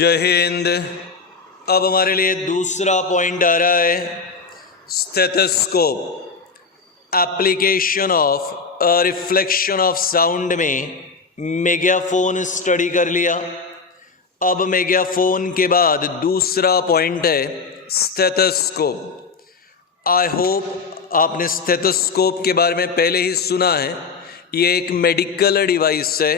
जय हिंद। अब हमारे लिए दूसरा पॉइंट आ रहा है stethoscope, application of reflection of sound में मेगाफोन स्टडी कर लिया। अब मेगाफोन के बाद दूसरा पॉइंट है स्टेथोस्कोप। आई होप आपने स्टेथोस्कोप के बारे में पहले ही सुना है। ये एक मेडिकल डिवाइस है,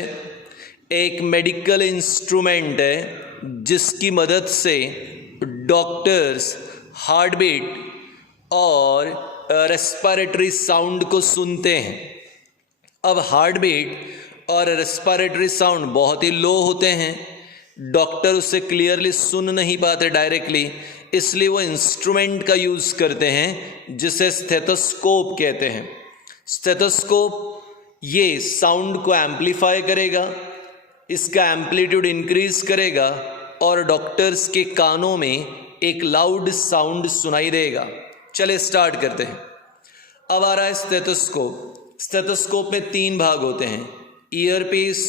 एक मेडिकल इंस्ट्रूमेंट है जिसकी मदद से डॉक्टर्स हार्ट बीट और रेस्पिरेटरी साउंड को सुनते हैं। अब हार्ट बीट और रेस्पिरेटरी साउंड बहुत ही लो होते हैं, डॉक्टर उसे क्लियरली सुन नहीं पाते डायरेक्टली, इसलिए वो इंस्ट्रूमेंट का यूज़ करते हैं जिसे स्टेथोस्कोप कहते हैं। स्टेथोस्कोप ये साउंड को एम्पलीफाई करेगा, इसका एम्पलीट्यूड इंक्रीज करेगा और डॉक्टर्स के कानों में एक लाउड साउंड सुनाई देगा। चले स्टार्ट करते हैं। अब आ रहा है स्टेथोस्कोप। स्टेथोस्कोप में 3 भाग होते हैं, ईयर पीस,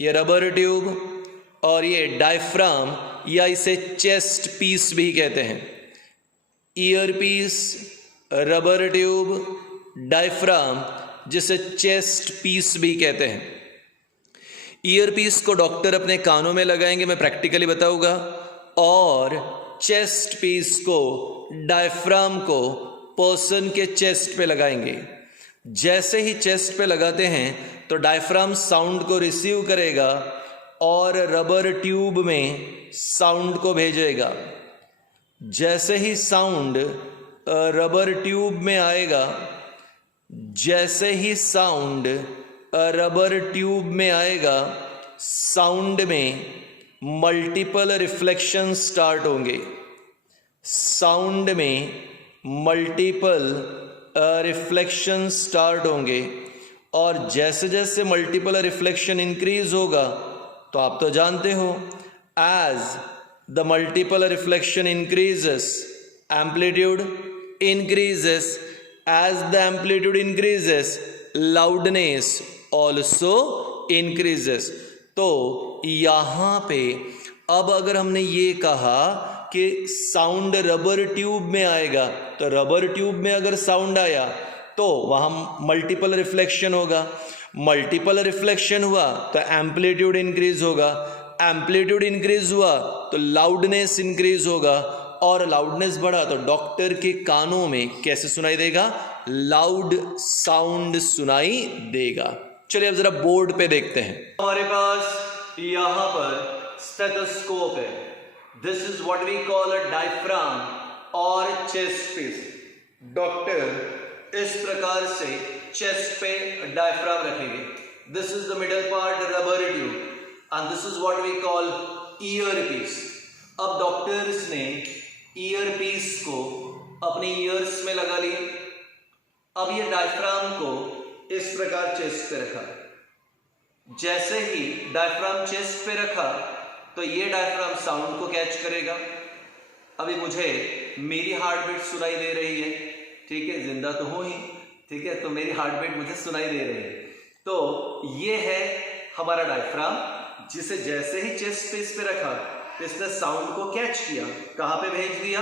ये रबर ट्यूब और ये डायफ्राम या इसे चेस्ट पीस भी कहते हैं। Ear piece, rubber tube, diaphragm जिसे चेस्ट पीस भी कहते हैं। ईयर पीस को डॉक्टर अपने कानों में लगाएंगे, मैं प्रैक्टिकली बताऊंगा, और चेस्ट पीस को, डायफ्राम को पर्सन के चेस्ट पे लगाएंगे। जैसे ही चेस्ट पे लगाते हैं तो डायफ्राम साउंड को रिसीव करेगा और रबर ट्यूब में साउंड को भेजेगा। जैसे ही साउंड रबर ट्यूब में आएगा, जैसे ही साउंड रबर ट्यूब में आएगा, साउंड में मल्टीपल रिफ्लेक्शन स्टार्ट होंगे। साउंड में मल्टीपल रिफ्लेक्शन स्टार्ट होंगे और जैसे जैसे मल्टीपल रिफ्लेक्शन इंक्रीज होगा तो आप तो जानते हो, as the multiple reflection increases amplitude increases, as the amplitude increases loudness also increases. तो यहाँ पे अब अगर हमने ये कहा कि साउंड रबर ट्यूब में आएगा, तो रबर ट्यूब में अगर साउंड आया तो वहाँ मल्टीपल रिफ्लेक्शन होगा। मल्टीपल रिफ्लेक्शन हुआ तो एम्पलीट्यूड इंक्रीज होगा, एम्पलीट्यूड इंक्रीज हुआ तो लाउडनेस इंक्रीज होगा, और लाउडनेस बढ़ा तो डॉक्टर के कानों में कैसे सुनाई देगा? लाउड साउंड सुनाई देगा। चलिए अब जरा बोर्ड पे देखते हैं। हमारे पास यहां पर स्टेथोस्कोप है। This is what we call a diaphragm और चेस्ट पीस। डॉक्टर इस प्रकार से चेस्ट पे डायफ्राम रखेंगे। This is the middle part rubber tube and this is what we call ear piece. अब डॉक्टर्स ने ईयर पीस को अपने ईयर्स में लगा लिए। अब ये डायफ्राम को इस प्रकार चेस्ट पे रखा। जैसे ही डायफ्राम चेस्ट पे रखा तो ये डायफ्राम साउंड को कैच करेगा। अभी मुझे मेरी हार्ट बीट सुनाई दे रही है, ठीक है, जिंदा तो हूं ही, ठीक है, तो मेरी हार्ट बीट मुझे सुनाई दे रही है। तो ये है हमारा डायफ्राम, जिसे जैसे ही चेस्ट पे इस पे रखा तो इसने साउंड को कैच किया। कहां पे भेज दिया?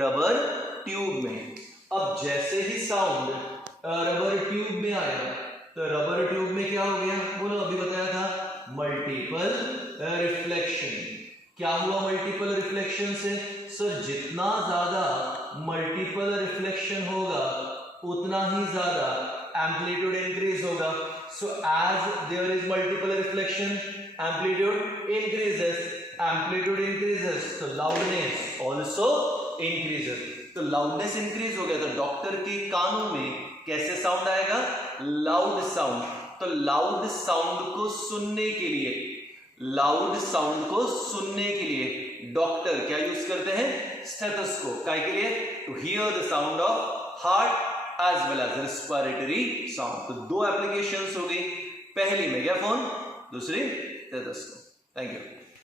रबर ट्यूब में। अब जैसे ही साउंड रबर ट्यूब में आया तो रबर ट्यूब में क्या हो गया? बोलो, अभी बताया था मल्टीपल रिफ्लेक्शन। क्या हुआ मल्टीपल रिफ्लेक्शन से? सर, जितना ज्यादा मल्टीपल रिफ्लेक्शन होगा उतना ही ज्यादा एम्पलीट्यूड इंक्रीज होगा। So as there is multiple reflection, amplitude increases, amplitude increases तो लाउडनेस ऑल्सो इंक्रीजेस। तो लाउडनेस इंक्रीज हो गया तो डॉक्टर के कानों में कैसे साउंड आएगा? Loud sound. तो लाउड साउंड को सुनने के लिए, लाउड साउंड को सुनने के लिए डॉक्टर क्या यूज करते हैं? स्टेथोस्कोप। काय के लिए? To hear the sound of heart as well as respiratory sound. तो 2 एप्लीकेशंस हो गई, पहली मेगाफोन, दूसरी स्टेथोस्कोप। Thank you.